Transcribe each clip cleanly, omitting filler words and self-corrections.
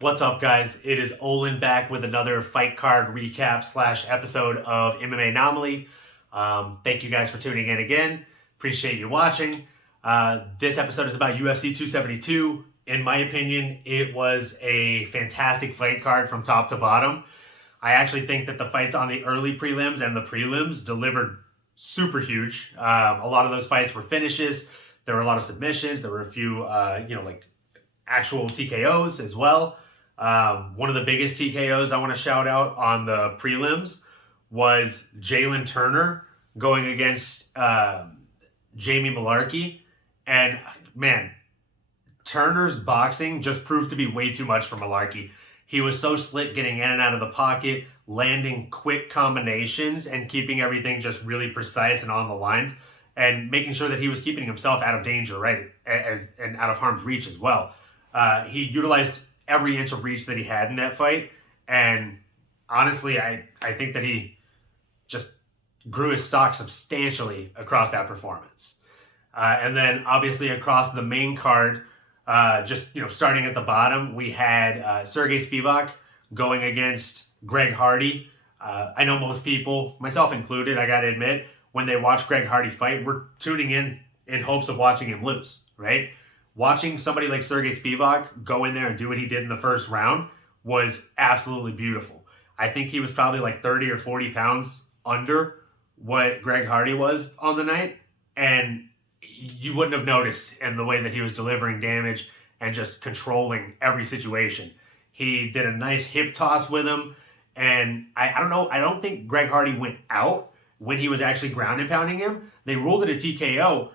What's up, guys? It is Olin back with another fight card recap slash episode of MMAnomaly. Thank you guys for tuning in again. Appreciate you watching. This episode is about UFC 272. In my opinion, it was a fantastic fight card from top to bottom. I actually think that the fights on the early prelims and the prelims delivered super huge. A lot of those fights were finishes. There were a lot of submissions. There were a few, like actual TKOs as well. One of the biggest TKOs I want to shout out on the prelims was Jalen Turner going against Jamie Malarkey. And man, Turner's boxing just proved to be way too much for Malarkey. He was so slick getting in and out of the pocket, landing quick combinations, and keeping everything just really precise and on the lines, and making sure that he was keeping himself out of danger, right, and out of harm's reach as well. He utilized every inch of reach that he had in that fight, and honestly, I think that he just grew his stock substantially across that performance. And then obviously across the main card, starting at the bottom, we had Sergey Spivak going against Greg Hardy. I know most people, myself included, I got to admit, when they watch Greg Hardy fight, we're tuning in hopes of watching him lose, right? Watching somebody like Sergey Spivak go in there and do what he did in the first round was absolutely beautiful. I think he was probably like 30 or 40 pounds under what Greg Hardy was on the night, and you wouldn't have noticed in the way that he was delivering damage and just controlling every situation. He did a nice hip toss with him, and I don't know, I don't think Greg Hardy went out when he was actually ground and pounding him. They ruled it a TKO,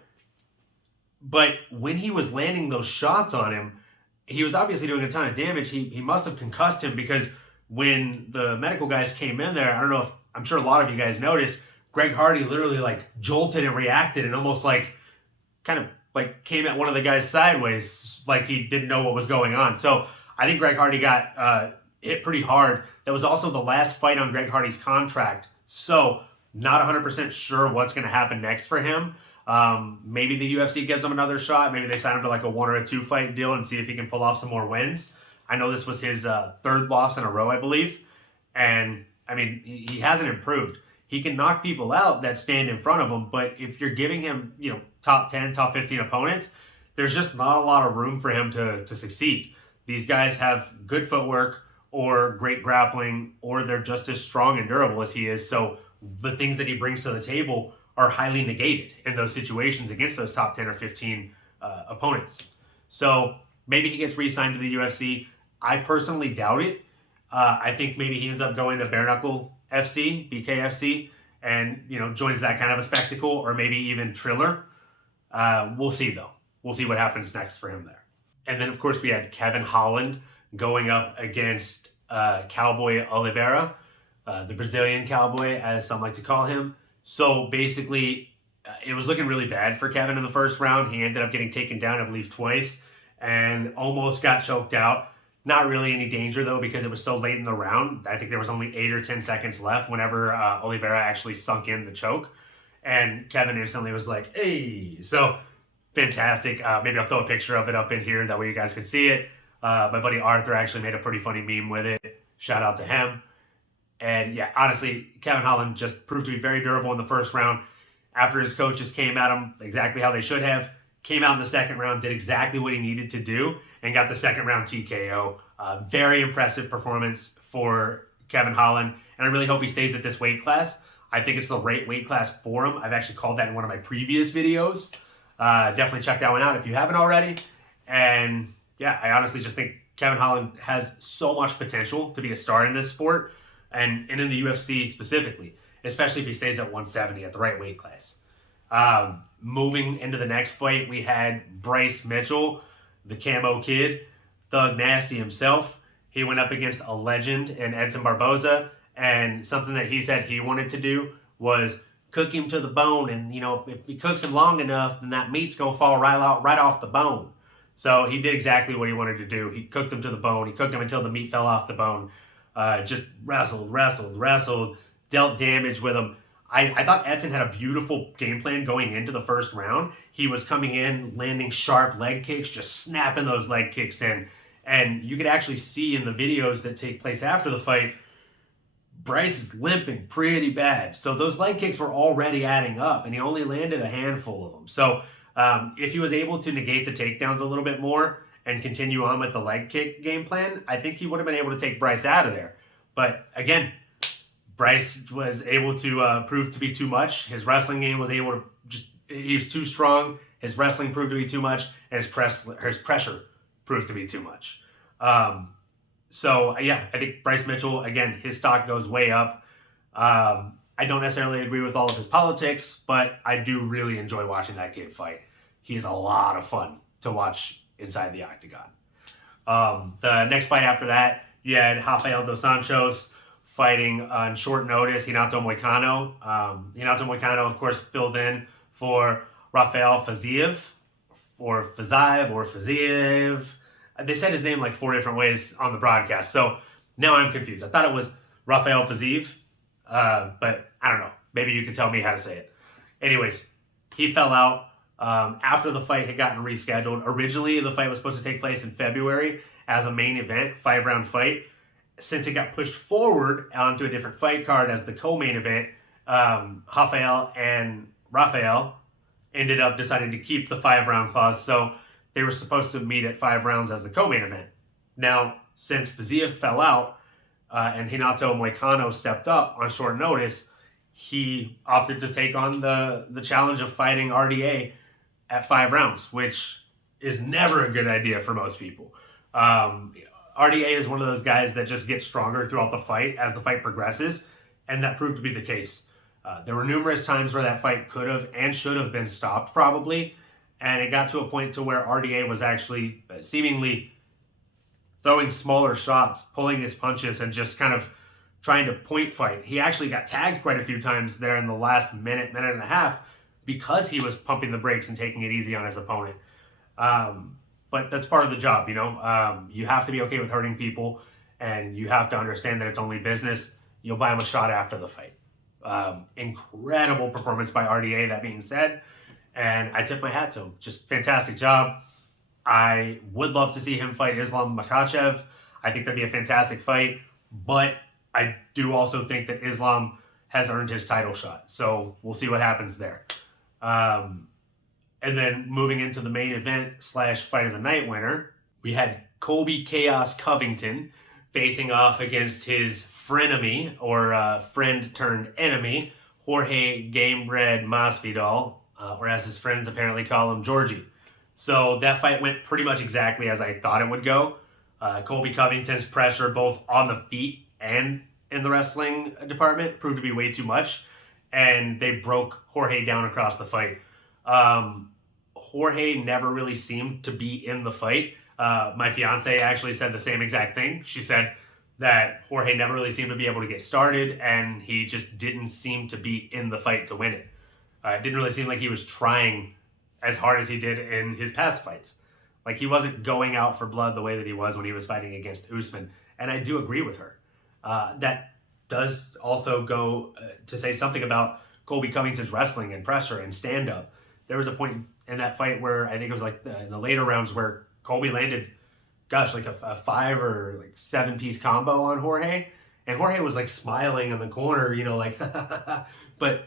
but when he was landing those shots on him, he was obviously doing a ton of damage. He must have concussed him, because when the medical guys came in there, I don't know if, I'm sure a lot of you guys noticed, Greg Hardy literally like jolted and reacted and almost like kind of like came at one of the guys sideways, like he didn't know what was going on. So I think Greg Hardy got hit pretty hard. That was also the last fight on Greg Hardy's contract. So not 100% sure what's going to happen next for him. Maybe the UFC gives him another shot. Maybe they sign him to like a 1 or a 2 fight deal and see if he can pull off some more wins. I know this was his third loss in a row, I believe. And I mean, he hasn't improved. He can knock people out that stand in front of him, but if you're giving him, top 10, top 15 opponents, there's just not a lot of room for him to succeed. These guys have good footwork or great grappling, or they're just as strong and durable as he is. So the things that he brings to the table are highly negated in those situations against those top 10 or 15 opponents. So maybe he gets re-signed to the UFC. I personally doubt it. I think maybe he ends up going to Bare Knuckle FC, BKFC, and joins that kind of a spectacle, or maybe even Triller. We'll see, though. We'll see what happens next for him there. And then, of course, we had Kevin Holland going up against Cowboy Oliveira, the Brazilian cowboy, as some like to call him. So basically, it was looking really bad for Kevin in the first round. He ended up getting taken down, I believe, twice, and almost got choked out. Not really any danger, though, because it was so late in the round. I think there was only 8 or 10 seconds left whenever Oliveira actually sunk in the choke. And Kevin instantly was like, hey. So, fantastic. Maybe I'll throw a picture of it up in here. That way you guys can see it. My buddy Arthur actually made a pretty funny meme with it. Shout out to him. And yeah, honestly, Kevin Holland just proved to be very durable in the first round. After his coaches came at him exactly how they should have, came out in the second round, did exactly what he needed to do, and got the second round TKO. Very impressive performance for Kevin Holland, and I really hope he stays at this weight class. I think it's the right weight class for him. I've actually called that in one of my previous videos. Definitely check that one out if you haven't already. And yeah, I honestly just think Kevin Holland has so much potential to be a star in this sport, and in the UFC specifically, especially if he stays at 170 at the right weight class. Moving into the next fight, we had Bryce Mitchell, the Camo Kid, Thug Nasty himself. He went up against a legend in Edson Barboza, and something that he said he wanted to do was cook him to the bone, and if he cooks him long enough, then that meat's gonna fall right off the bone. So he did exactly what he wanted to do. He cooked him to the bone. He cooked him until the meat fell off the bone. Just wrestled, dealt damage with him. I thought Edson had a beautiful game plan going into the first round. He was coming in, landing sharp leg kicks, just snapping those leg kicks in. And you could actually see in the videos that take place after the fight, Bryce is limping pretty bad. So those leg kicks were already adding up, and he only landed a handful of them. So if he was able to negate the takedowns a little bit more and continue on with the leg kick game plan, I think he would have been able to take Bryce out of there. But again, Bryce was able to prove to be too much. His wrestling game was able to he was too strong. His wrestling proved to be too much, and his pressure proved to be too much. So, yeah, I think Bryce Mitchell, again, his stock goes way up. I don't necessarily agree with all of his politics, but I do really enjoy watching that kid fight. He is a lot of fun to watch inside the octagon. The next fight after that, you had Rafael dos Anjos fighting on short notice Renato Moicano. Renato Moicano, of course, filled in for Rafael Fiziev, or Fiziev. They said his name like 4 different ways on the broadcast, so now I'm confused. I thought it was Rafael Fiziev, but I don't know. Maybe you can tell me how to say it. Anyways, he fell out after the fight had gotten rescheduled. Originally, the fight was supposed to take place in February as a main event, 5-round fight. Since it got pushed forward onto a different fight card as the co-main event, Rafael and Rafael ended up deciding to keep the 5-round clause, so they were supposed to meet at 5 rounds as the co-main event. Now, since Fiziev fell out and Renato Moicano stepped up on short notice, he opted to take on the challenge of fighting RDA at 5 rounds, which is never a good idea for most people. RDA is one of those guys that just gets stronger throughout the fight as the fight progresses, and that proved to be the case. There were numerous times where that fight could have and should have been stopped, probably, and it got to a point to where RDA was actually seemingly throwing smaller shots, pulling his punches, and just kind of trying to point fight. He actually got tagged quite a few times there in the last minute and a half because he was pumping the brakes and taking it easy on his opponent. But that's part of the job, you know. You have to be okay with hurting people, and you have to understand that it's only business. You'll buy him a shot after the fight. Incredible performance by RDA, that being said, and I tip my hat to him. Just fantastic job. I would love to see him fight Islam Makhachev. I think that'd be a fantastic fight, but I do also think that Islam has earned his title shot, so we'll see what happens there. And then moving into the main event / fight of the night winner, we had Colby Chaos Covington facing off against his frenemy, or friend turned enemy, Jorge Gamebred Masvidal, or as his friends apparently call him, Georgie. So that fight went pretty much exactly as I thought it would go. Colby Covington's pressure, both on the feet and in the wrestling department, proved to be way too much, and they broke Jorge down across the fight. Jorge never really seemed to be in the fight. My fiance actually said the same exact thing. She said that Jorge never really seemed to be able to get started, and he just didn't seem to be in the fight to win it. It didn't really seem like he was trying as hard as he did in his past fights. Like, he wasn't going out for blood the way that he was when he was fighting against Usman, and I do agree with her. That does also go to say something about Colby Covington's wrestling and pressure and stand-up. There was a point in that fight where I think it was like in the later rounds where Colby landed, like a 5 or like 7 piece combo on Jorge, and Jorge was like smiling in the corner, you know, like, but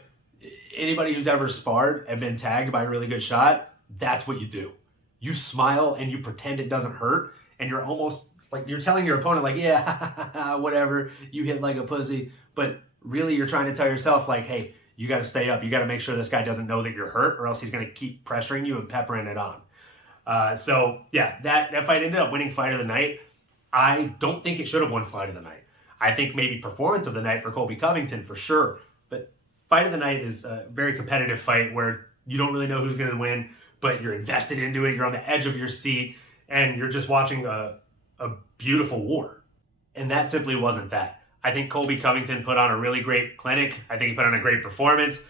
anybody who's ever sparred and been tagged by a really good shot, that's what you do. You smile and you pretend it doesn't hurt, and you're almost like you're telling your opponent, like, yeah, whatever, you hit like a pussy, but really you're trying to tell yourself, like, hey, you got to stay up. You got to make sure this guy doesn't know that you're hurt, or else he's going to keep pressuring you and peppering it on. So, yeah, that fight ended up winning fight of the night. I don't think it should have won fight of the night. I think maybe performance of the night for Colby Covington for sure. But fight of the night is a very competitive fight where you don't really know who's going to win, but you're invested into it. You're on the edge of your seat, and you're just watching a beautiful war. And that simply wasn't that. I think Colby Covington put on a really great clinic. I think he put on a great performance.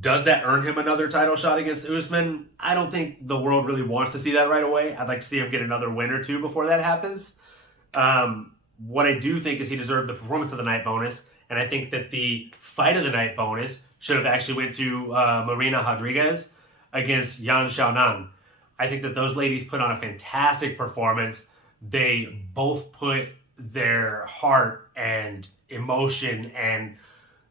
Does that earn him another title shot against Usman? I don't think the world really wants to see that right away. I'd like to see him get another win or two before that happens. What I do think is he deserved the performance of the night bonus, and I think that the fight of the night bonus should have actually went to Marina Rodriguez against Yan Xiaonan. I think that those ladies put on a fantastic performance. they both put their heart and emotion and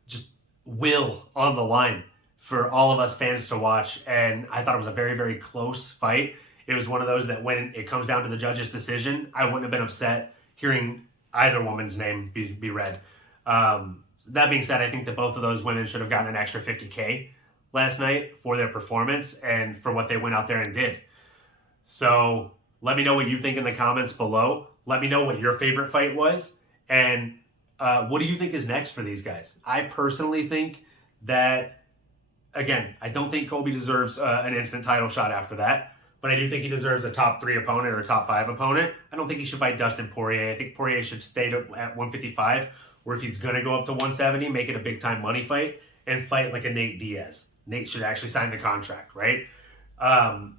just will on the line for all of us fans to watch. And I thought it was a very, very close fight. It was one of those that when it comes down to the judge's decision, I wouldn't have been upset hearing either woman's name be read. That being said, I think that both of those women should have gotten an extra $50K last night for their performance and for what they went out there and did. So let me know what you think in the comments below. Let me know what your favorite fight was. And what do you think is next for these guys? I personally think that, again, I don't think Colby deserves an instant title shot after that. But I do think he deserves a top 3 opponent or a top 5 opponent. I don't think he should fight Dustin Poirier. I think Poirier should stay at 155. Or if he's going to go up to 170, make it a big-time money fight and fight like a Nate Diaz. Nate should actually sign the contract, right? And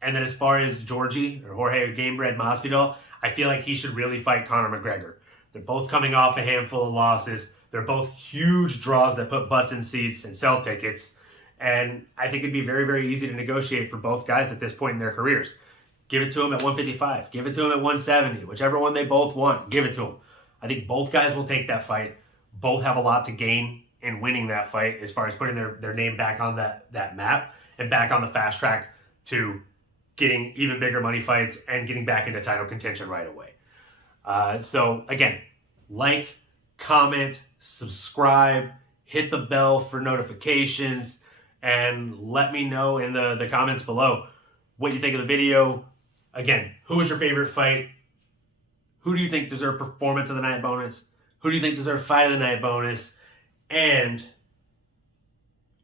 then as far as Jorge Gamebred Masvidal, I feel like he should really fight Conor McGregor. They're both coming off a handful of losses. They're both huge draws that put butts in seats and sell tickets. And I think it'd be very, very easy to negotiate for both guys at this point in their careers. Give it to them at 155. Give it to them at 170. Whichever one they both want, give it to them. I think both guys will take that fight. Both have a lot to gain in winning that fight as far as putting their name back on that map and back on the fast track to getting even bigger money fights and getting back into title contention right away. So again, like, comment, subscribe, hit the bell for notifications, and let me know in the comments below what you think of the video. Again, who was your favorite fight? Who do you think deserved performance of the night bonus? Who do you think deserved fight of the night bonus? And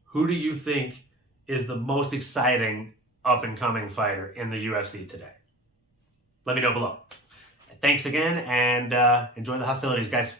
who do you think is the most exciting up-and-coming fighter in the UFC today? Let me know below. Thanks again, and enjoy the hostilities, guys.